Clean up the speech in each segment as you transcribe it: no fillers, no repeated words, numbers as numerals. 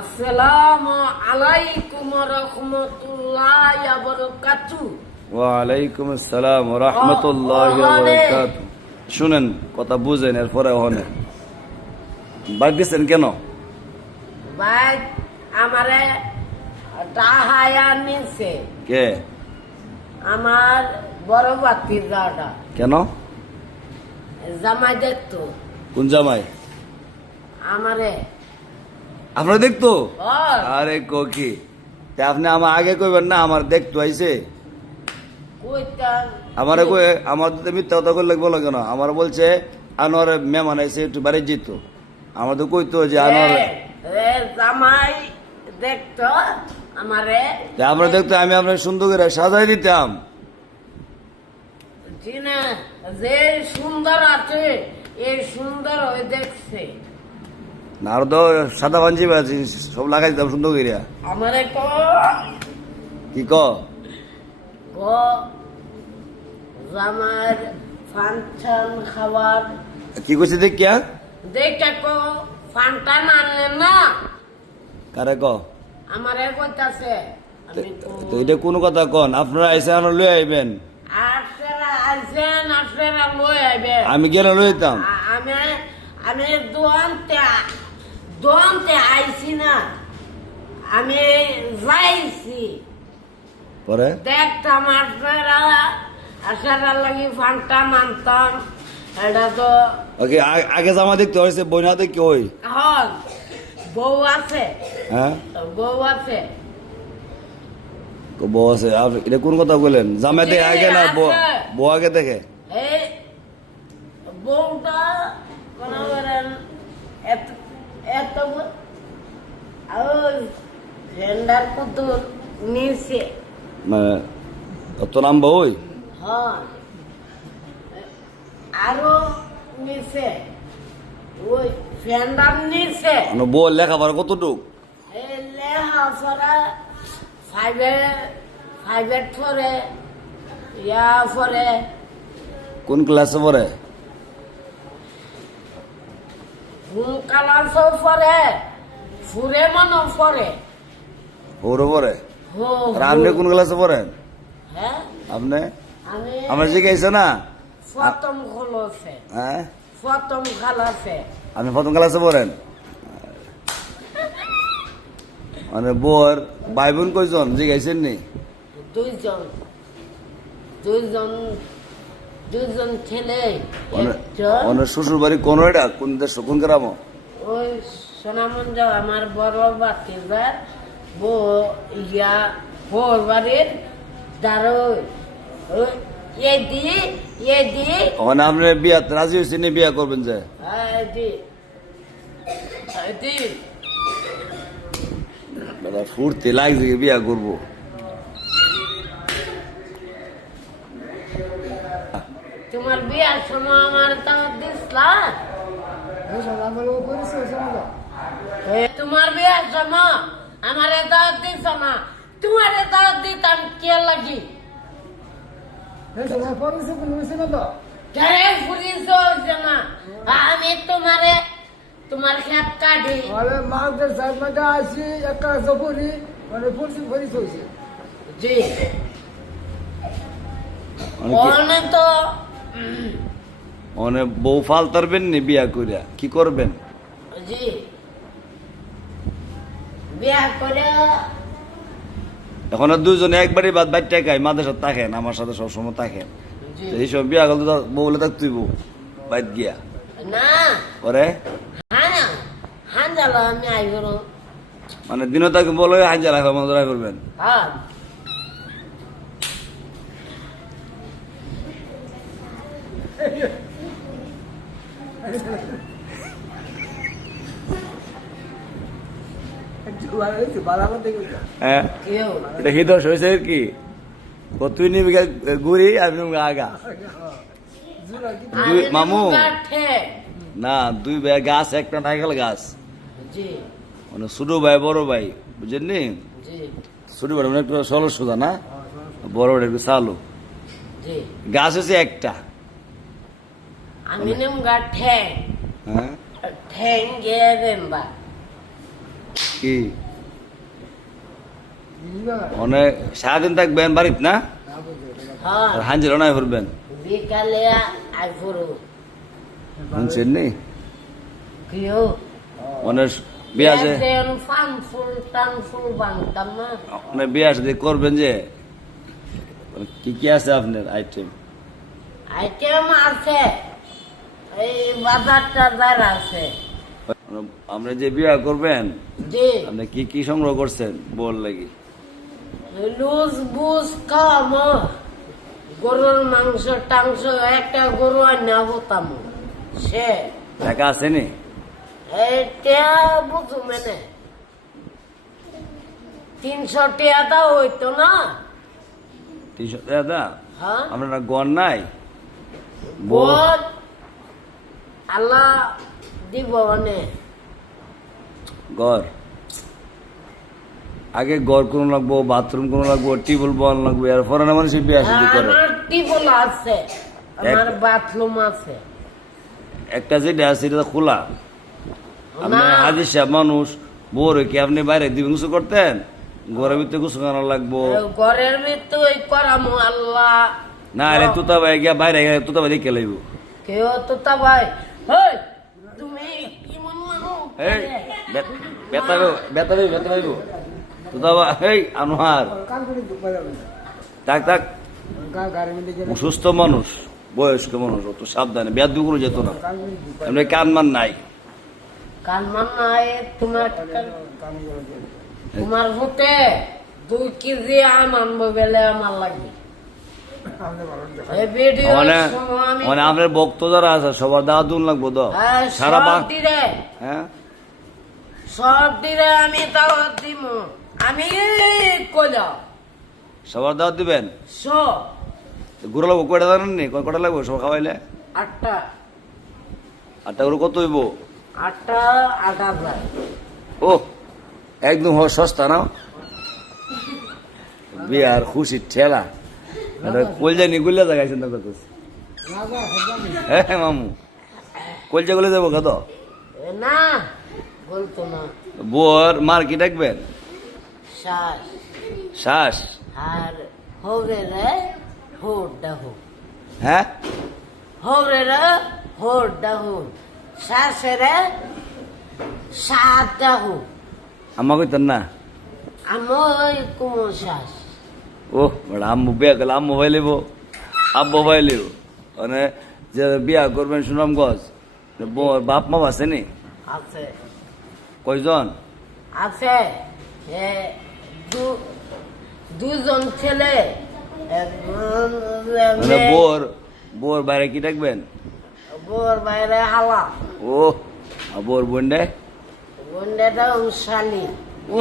আসসালামু আলাইকুম ওয়া রাহমাতুল্লাহি ওয়া বারাকাতুহু। ওয়া আলাইকুম আসসালাম ওয়া রাহমাতুল্লাহি ওয়া বারাকাতুহু। শুনেন, কথা বুঝেন, এরপরে হনে বাইক দিচ্ছেন কেন? ভাই আমারে টাহায়া নিছে কে? আমার বড় ভাতিজাটা। কেন? জামাই দেখতো কোন জামাই? আমারে। আপনারা দেখতো? ও আরে কোকি, আপনি আমার আগে কইবেন না? আমার দেখতো আইছে কইতাম আমারে কই, আমার মিথ্যা কথা কই লাগবো কেন? আমার বলছে আনোয়ার মেহমান আইছে, একটু বাড়ি যেত। আমার তো কইতো যে আনোয়ার জামাই দেখতো আমারে। আমরা দেখতো, আমি আপনার সুন্দর করে সাজাই দিতাম। জি না, যে সুন্দর আছে এই সুন্দর হয়ে দেখছে। না, আর তো সাদা পাঞ্জাবি আছে, সব লাগাই দিতাম সুন্দর করে। আমারে কি ক? জামার ফানছান খাবার কি কইছে দেখিয়া? দেখে ফানটান আনলেন না। কারে ক? আমারে কইতাছে। তো এটা কোন কথা কন? আপনারা আইসে আনো লই আইবেন, আপনারা আইছেন, আপনারা লই আইবে। আমি গেলে লই যেতাম। আমি আমি দোয়ান্তে আইছি না, আমি যাইছি পরে দেখতাম আপনারা লাগি ফানটা মানতাম। এটা তো ওকে, আগে জামা দেখতে হয়েছে, বইনা দেখি ওই হন বউ আছে, হ্যাঁ বউ আছে। বউ আছে। এটা কোন কথা বললেন? জামা দেখে আগে না বউ আগে দেখে? এই বউটা মনে করেন এত এত ঝেন্ডার পুতুল নিচে। মানে অত নাম বই? হ্যাঁ, আরো নিচে ওই ফ্যান্ডার নিচে। বউ লেখাপড়া কতটুক? এই লেখাপড়া ফাইভের পরে ইয়া পরে কোন ক্লাসে পড়ে? কালাসও পরে, ফুরে মনো পরে। ওরও পড়ে? আর আপনি কোন ক্লাসে পড়েন? হ্যাঁ, আপনি আমি আমার জিজ্ঞাসা না? প্রথম খোলছে, হ্যাঁ, প্রথম খালাসে। আপনি প্রথম ক্লাসে পড়েন? মানে বউর ভাই বোন কয়জন জিজ্ঞাসেন নি? দুইজন দুইজন দুইজন ছেলে, একজন অনেক শ্বশুর বাড়ি কোন এটা? কোন দেশ, কোন গ্রাম? ওই সোনামঞ্জ আমার বড় বাতিজার বউ ইয়া বউর বাড়ির দারো এদি ওখানে আপনি বিয়া রাজি হয়েছেন, বিয়া করবেন যে? এদি এদি দাদা ফুর্তি লাগছে, বিয়া করবো। তোমার বিয়ার সময় আমার দাওয়াত দিসলা? তোমার বিয়ার সময় আমার দাওয়াত দিস না, তোমার দাওয়াত দিতাম কে লাগি? আমি তোমার খেত কাটি জি অনেক তো অনেক বউ ফালতারবেন নি বিয়া করিয়া? কি করবেন? জি বিয়া করে এখন আর দুজনে একবারই বাদ বাইরটা খাই, মাদের সাথে থাকেন, আমার সাথে সবসময় থাকেন। জি। এই সময় বিয়া করলে তো বউলে থাকতুই বউ বাইর গিয়া না পরে হ্যাঁ হ্যাঁ জ্বালা আমি আইব না। মানে দিনও তাকে বলে হাজার রাখা মতো করবেন। হ্যাঁ হ্যাঁ, কেউ এটা হিদস হয়েছে আর কি? তুই নিবি ঘুরি, আমি আগা মামু না, দুই ভাই গাছ, একটা নারকেল গাছ। জি মানে ছোট ভাই বড় ভাই, বুঝেন নি? জি ছোট ভাই মানে একটু সরল সোজা না, বড় ভাই একটু চালু। জি গাছ হচ্ছে একটা। আমি নেম গা ঠ্যাং হ্যাঁ, ঠ্যাং গিয়ে দেন বা কি অনেক সারাদিন থাকবেন বাড়িত না হ্যাঁ আর হাঞ্জির নাই করবেন বিকালে আই করু শুনছেন নি কেউ অনেক বিয়া যে ফান ফুল টান ফুল বানতাম না অনেক বিয়া যদি করবেন যে কি কি আছে আপনার আইটেম আইটেম আছে এই বাজার টাজার আছে আমরা যে বিয়া করবেন জি আপনি কি কি সংগ্রহ করছেন বল লাগি লুজ বুজ কাম গরুর মাংস টাংস একটা গরু আনা হতাম সে টাকা আছে নি এটা বুঝু মেনে 300 টাকা হইতো না 300 টাকা দা হ্যাঁ আপনার গন নাই বোন আল্লাহ দিব মানে ঘর আগে ঘর কোন লাগবো বাথরুম কোন লাগবো টিউবওয়েল বন লাগবো এর ফরেন মানুষ বিয়া শুরু করে আমার টিবল আছে আমার এক- বাথরুম আছে একটা যেটা আছে এটা তো খোলা আপনি না। হাজির সাহেব মানুষ বোর কি আপনি বাইরে দিবেন কিছু করতেন ঘরের ভিতরে কিছু খানা লাগবো ঘরের ভিতরে করামু আল্লাহ না আরে তুতা ভাই গিয়া বাইরে গেলে তুতা ভাই দেখে লাইব কেউ তো তা ভাই হেই তুমি ইমন মানু এই বেতা বেতা ভাইব তুতা ভাই এই আনোয়ার থাক থাক সুস্থ মানুষ বয়স্ক মানুষ অত সাবধানে বেদ কোনো যেত না এমনি কানমান নাই কানমান নাই তোমার হতে 2 কেজি আম আনবো বেলে আমার লাগবে এই ভিডিও মানে সময় আমি মানে আপনার ভক্ত যারা আছে সবার দাওয়াত দুন লাগবো তো হ্যাঁ, সারা সব বা দিলে হ্যাঁ সব দিলে আমি দাওয়াত দিব আমি কইলা সবার দাওয়াত দিবেন সব ঘুরে লাগবো কয়টা জানেন নি কয়টা লাগবো সব খাওয়াইলে 8টা 8টা করে কত হইব 8টা 8,000 ও একদম সস্তা না বিয়ার খুশি ঠেলা কলজা নি গুল্লা জায়গায় চিন্তা করতেছে হ্যাঁ মামু কলজা গুলে যাবো কত না বলতো না বোর মার কি ডাকবেন শ্বাস শ্বাস আর হবে রে হোডা হো হ্যাঁ হবে রে হোডা হো শ্বাসে রে সাতটা হো আমা কইতেন না আমি কুমো শ্বাস ও বড় আম্মু বিয়া করলে আম্মু ভাই লিব আব্বু ভাই লিব মানে যে বিয়া করবেন সুনাম গজ বোর বাপ মা আছে নি আছে কয়জন আছে এ দুজন ছেলে মানে বোর বাইরে কি ডাকবেন বোর বাইরে হাওয়া ও আর বোর বোনডে বন্ডাটা শালি ও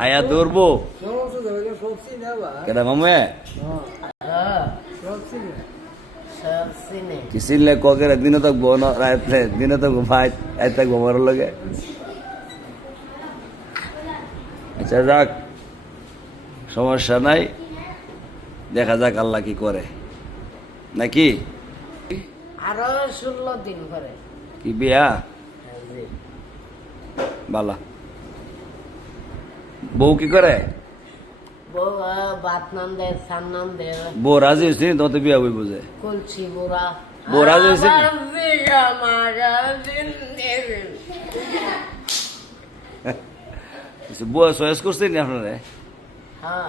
আয়া দৌড়বো কেটা মামে সব সিনে কিসিলে ককের দিনে থাকবো না রাত্রে দিনে থাকবো ভাই রাত থাকবো আমার লগে আচ্ছা যাক সমস্যা নাই দেখা যাক আল্লাহ কি করে নাকি আরো 16 দিন পরে কি বিয়া বালা বউ কি করে বাত নাম দে সান নাম দে বউ রাজি হয়েছে নি তোমার তো বিয়া বই বুঝে কুলছি বুড়া বউ রাজি হয়েছে নি? বউ চয়েস করছে নি আপনারে হ্যাঁ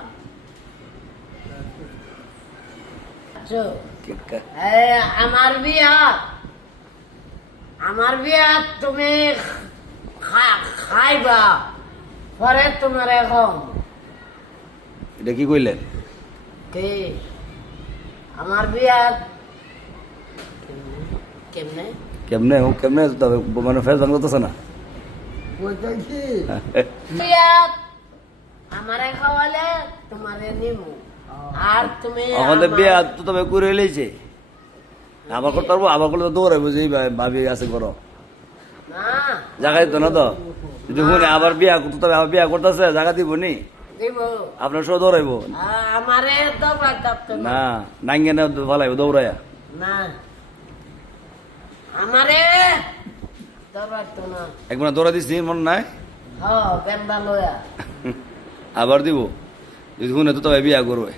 আমার বিয়া তুমি খাইবা পরে তোমার এখন এটা কি কইলেন কে আমার বিয়া কেমনে কেমনে কেমনে তবে মানে ফেস ভাঙ করতেছে না বিয়া আমারে খাওয়ালে তোমারে নিমু আর তুমি আমাদের বিয়া তো তবে করে লইছে আবার করতে পারবো আবার করলে তো দৌড়াইবো যে ভাবি আছে করো না জায়গা দিত না তো যদি শুনে আবার বিয়া করতে তবে আবার বিয়া করতেছে জায়গা দিব নি দিব আপনার সব দৌড়াইবো আমারে দরবার কাঁপতো না না নাঙ্গে না ফলাইবো দৌড়াইয়া না আমারে দরবার তো না একবার দৌড়া দিছি মন নাই বেন্দা লয়া আবার দিব যদি শুনে তো তবে বিয়া করবে